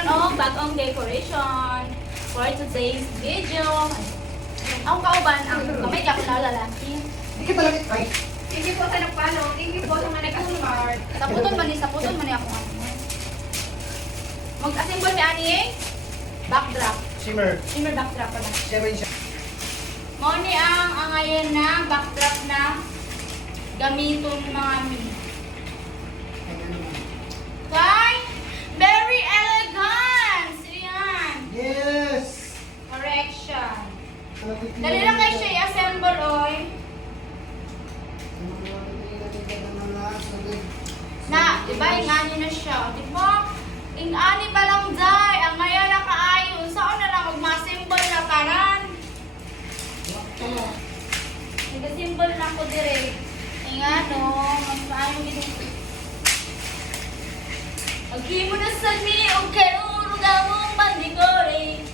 magkaroon og bagong decoration for today's video. Ang kauban, ang kamay ka pala lalaki. Hindi ka pala ay. Thank you po sa nagpalo. Thank you po sa mga nag-support. Saputon man ni ako ano. Mag-assemble ni Ani eh. Backdrop. Shimmer backdrop pa na. Mo ni ang ngayon na backdrop na gamiton mga mi. Kay very elegant. Yan. Yes! Correction. Dali lang kayo siya i-assemble oy. Na, di ba, ingani na siya. Di ba? Ingani pa lang day. Ang ngayon nakaayon. Saan na lang mag-assemble na karan? Nag-assemble na ako direct. Ingano, mag-aayong ginito. Aghi mo na sa mi, okay, urugawang pandecorate.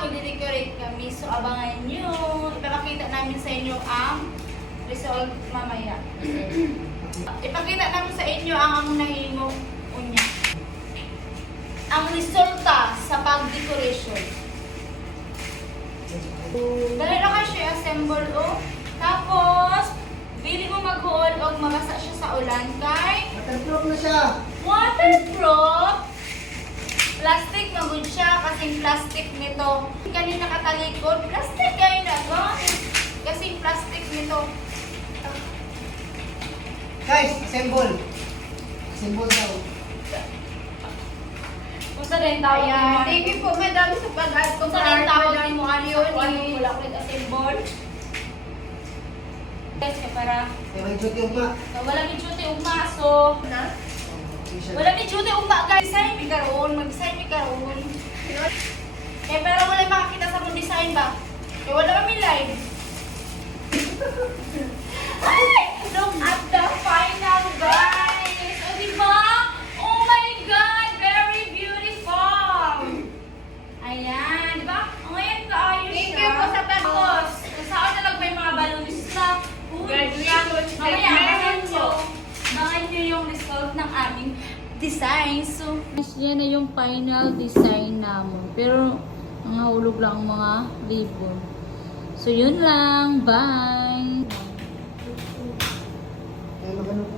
Mag-decorate kami, so abangan nyo. Ipapakita namin sa inyo ang result mamaya. Ipakita namin sa inyo ang nahimo unya. Ang resulta sa pag-decoration. Dali na kayo siya assemble o. Tapos, pili mo maghuol o mabasa siya sa ulan kay Waterproof na siya. waterproof. Plastic magud siya kasing plastic nito. Kanina katalikod, plastic kayo na to. Kasing plastic nito. Guys, assemble. Assemble daw. Kung sa rin tawag Ayan. mo. Thank you po, madam, sa pag-add Kung sa rin tawag mo ano yun, wala ulit assemble. Guys, para Kaya may duty ugma. wala ni duty ugma, so na. wala ni duty ugma guys. Design mi karon, mag-design mi karon. Kaya pero wala makakita sa mong design ba? Kaya wala kami live. Ay! Look at the final guys! O diba? Oh my God! Very beautiful! Ayan, diba? O ngayon kaayos siya. Thank you po sa Tapos, kung saan na lang may mga balloons na. Graduation Mamaya, meron po. Bangan nyo yung result ng aming design. So, yan na yung final design namin. Pero, nangahulog lang ang mga ribbon. So, yun lang. Bye! Kaya magano ko